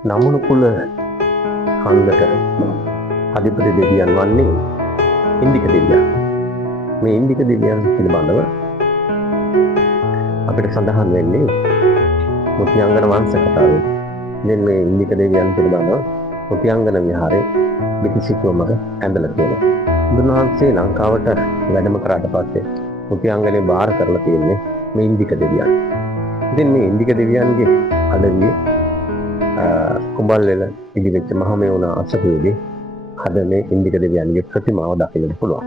නමුණුකුල කන්දට අධිපති දෙවියන් වන්නේ ඉන්දික දෙවියන්. මේ ඉන්දික දෙවියන් පිළිබඳව අපිට සඳහන් වෙන්නේ මුත්‍යාංගන වංශ කතාවේ. දැන් මේ ඉන්දික දෙවියන් පිළිබඳව මුත්‍යාංගන විහාරේ පිටිසිතුවමක ඇඳලා තියෙනවා. බුදුන්වහන්සේ ලංකාවට වැඩම කරාට පස්සේ මුත්‍යාංගනේ බාර කරලා තියෙන්නේ මේ ඉන්දික දෙවියන්. ඉතින් මේ ඉන්දික දෙවියන්ගේ අඩවියේ කුඹල්වැල ඉදිවෙච්ච මහමෙවුනා අසපුවේදී අද මේ ඉන්දික දෙවියන්ගේ ප්‍රතිමාව දකින්න පුළුවන්.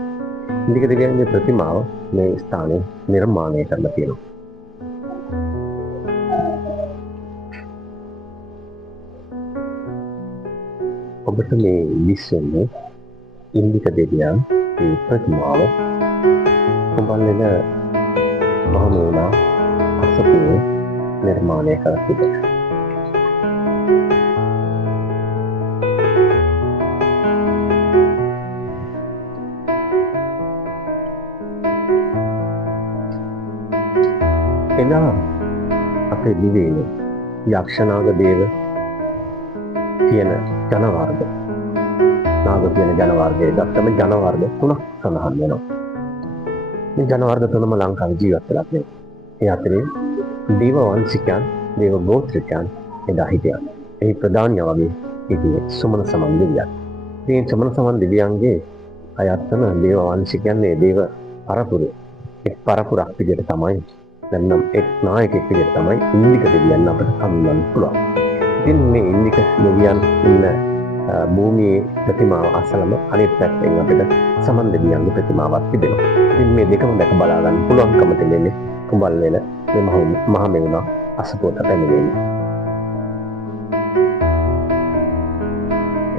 ඉන්දික දෙවියන්ගේ ප්‍රතිමාව මේ ස්ථානයේ නිර්මාණය කරලා තියෙනවා. ඔබට මේ විශ්වයේ ඉන්දික දෙවියන් මේ ප්‍රතිමාව කුඹල්වැල මහමෙවුනා අසපුවේ නිර්මාණය කරලා තිබෙනවා. එදා අපේ දිවයිනේ යක්ෂනාග දේව කියන ජන වර්ග නාග කියන ජන වර්ගයේ දක්වන ජන වර්ග තුනක් සඳහන් වෙනවා. මේ ජන වර්ග තුනම ලංකාවේ ජීවත් වෙලා තියෙනවා. ඒ අතරේ දේව වංශිකයන්, දේව ගෝත්‍රිකයන් එදා හිටියා. ඒ ප්‍රධානිය වගේ හිටියේ සුමන සමන් දෙවියන්. මේ සුමන සමන් දෙවියන්ගේ අයත්තන දේව වංශිකයන් මේ දේව පරපුරේ එක් පරපුරක් විදිහට තමයි දැන් එක් නායකයෙක් විදිහට තමයි ඉන්දික දෙවියන් අපිට හඳුන්වන්න පුළුවන්. ඉතින් මේ ඉන්දික දෙවියන් ඉන්න භූමියේ ප්‍රතිමාව අසලම අනිත් පැත්තෙන් අපිට සමන් දෙවියන්ගේ ප්‍රතිමාවක් තිබෙනවා. ඉතින් මේ දෙකම දැක බලා ගන්න පුළුවන්කම තිබෙන්නේ කුඹල්වැල මේ මහමෙවුනා අසපුවට පැමිණෙන්නේ.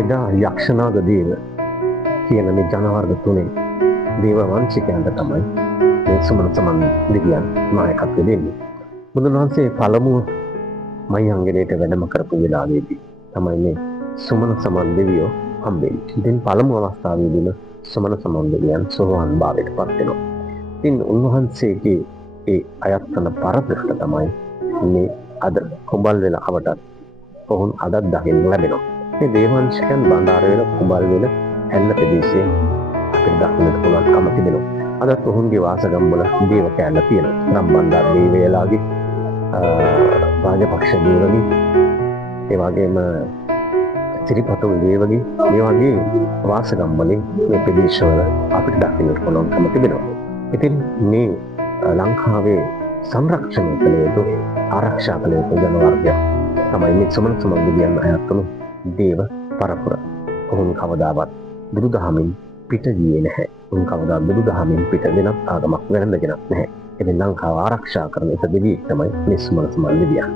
එදා යක්ෂනාග දේව කියන මේ ජනවර්ග තුනේ දේව වංශිකයන්ට තමයි මේ සුමන සමන් දෙවියන් නායකත්වය දෙන්නේ. බුදුන් වහන්සේ පළමුව මහියංගනයට වැඩම කරපු වෙලාවේදී තමයි මේ සුමන සමන් දෙවියෝ හම්බෙන්නේ. ඉතින් පළමු අවස්ථාවේදීම සුමන සමන් දෙවියන් සෝවාන් භාවයට පත් වෙනවා. ඉතින් උන්වහන්සේගේ ඒ අයත්තන පරදෘෂ්ට තමයි මේ අද කුඹල්වැල අවටත් ඔවුන් අදත් දකින්න ලැබෙනවා. මේ දේවවංශිකයන් බණ්ඩාරවැල කුඹල්වැල ඇල්ල ප්‍රදේශයේ අපිට දකින්නට පුළුවන්කම තිබෙනවා. අදත් ඔවුන්ගේ වාසගම්වල දේව කෑල්ල තියෙනවා. රම්බණ්ඩාර දේවයාලාගේ රාජපක්ෂ දේවගේ ඒ වගේම සිරිපතුල් දේවගේ මේ වගේ වාසගම්වලින් මේ ප්‍රදේශවල අපිට දකින්නට පුළුවන්කම තිබෙනවා. ඉතින් මේ ලංකාවේ සංරක්ෂණය කළ යුතු ආරක්ෂා කළ යුතු ජන වර්ගයක් තමයි මේ සුමන සමන් දෙවියන් අයත්තුණු දේව පරපුර. ඔවුන් කවදාවත් බුදුදහමින් පිට ගියේ නැහැ. උන් කවදා බුදුදහමින් පිට වෙනත් ආගමක් වැළඳගෙනත් නැහැ. ඉතින් ලංකාව ආරක්ෂා කරන එක දෙවියෙක් තමයි මේ සුමන සමන් දෙවියන්.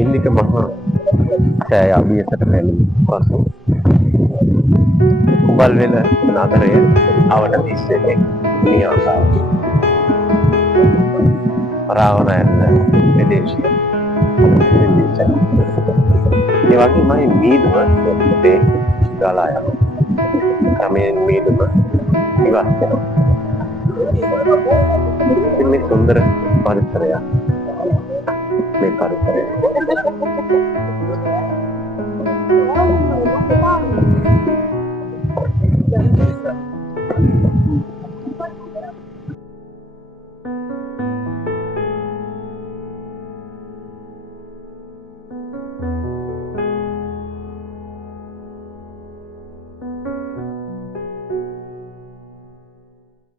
ඉන්දික මහා සෑය අභියසට පැමිණි පසු කුඹල්වැල නගරයේ අවට දිස්සේ නියාසා රාවණ ඇන්න ප්‍රදේශයේ ඒ වගේම මීදුම දෙපේ ගලා යනවා. ක්‍රමයෙන් මීදුම ඉවත් වෙනවා. මේ සුන්දර පරිසරය මේ පරිසරය